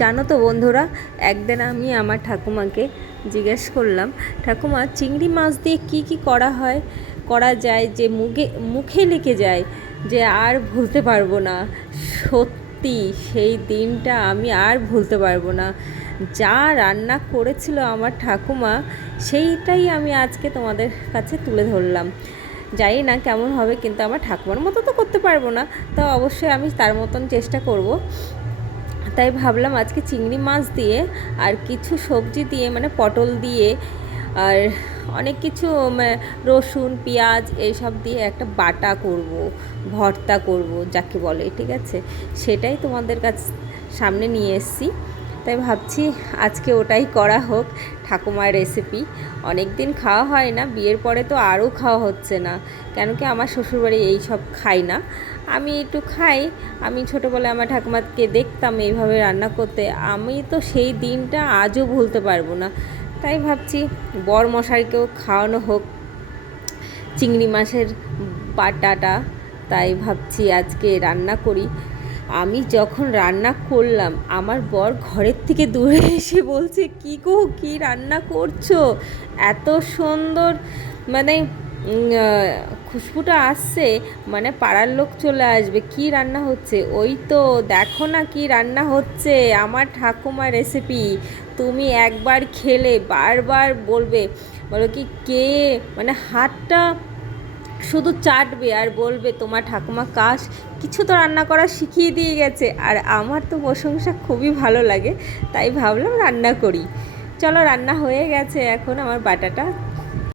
জানো তো বন্ধুরা, একদিন আমি আমার ঠাকুমাকে জিজ্ঞেস করলাম, ঠাকুমা চিংড়ি মাছ দিয়ে কি করা যায় যে মুখে লেগে যায়, যে আর ভুলতে পারবো না। সত্যি সেই দিনটা আমি আর ভুলতে পারবো না। যা রান্না করেছিল আমার ঠাকুমা, সেইটাই আমি আজকে তোমাদের কাছে তুলে ধরলাম। জানি না কেমন হবে, কিন্তু আমার ঠাকুমার মতো তো করতে পারবো না, তো অবশ্যই আমি তার মতন চেষ্টা করব। তাই ভাবলাম আজকে চিংড়ি মাছ দিয়ে আর কিছু সবজি দিয়ে, মানে পটল দিয়ে আর অনেক কিছু, রসুন পেঁয়াজ এইসব দিয়ে একটা বাটা করব, ভর্তা করব যাকে বলে, ঠিক আছে? সেটাই তোমাদের কাছে সামনে নিয়ে এসেছি। তাই ভাবছি আজকে ওটাই করা হোক, ঠাকুমার রেসিপি। অনেক দিন খাওয়া হয় না, বিয়ের পরে তো আরও খাওয়া হচ্ছে না, কেন কি আমার শ্বশুরবাড়ি এই সব খাই না, আমি একটু খাই। আমি ছোটোবেলায় আমার ঠাকুমাকে দেখতাম এইভাবে রান্না করতে, আমি তো সেই দিনটা আজও ভুলতে পারবো না। তাই ভাবছি বর মশাইকেও খাওয়ানো হোক চিংড়ি মাছের বাটাটা। তাই ভাবছি আজকে রান্না করি। আমি যখন রান্না করলাম, আমার বর ঘরের থেকে দূরে এসে বলছে, কী গো কী রান্না করছো, এত সুন্দর, মানে খুশবুটা আসছে, মানে পাড়ার লোক চলে আসবে, কি রান্না হচ্ছে। ওই তো দেখো না কি রান্না হচ্ছে, আমার ঠাকুমার রেসিপি। তুমি একবার খেলে বারবার বলবে, বলো কি কে, মানে হাতটা শুধু চাটবে আর বলবে তোমার ঠাকুমা কিছু তো রান্না করা শিখিয়ে দিয়ে গেছে। আর আমার তো প্রশংসা খুবই ভালো লাগে, তাই ভাবলাম রান্না করি। চলো, রান্না হয়ে গেছে এখন আমার বাটাটা,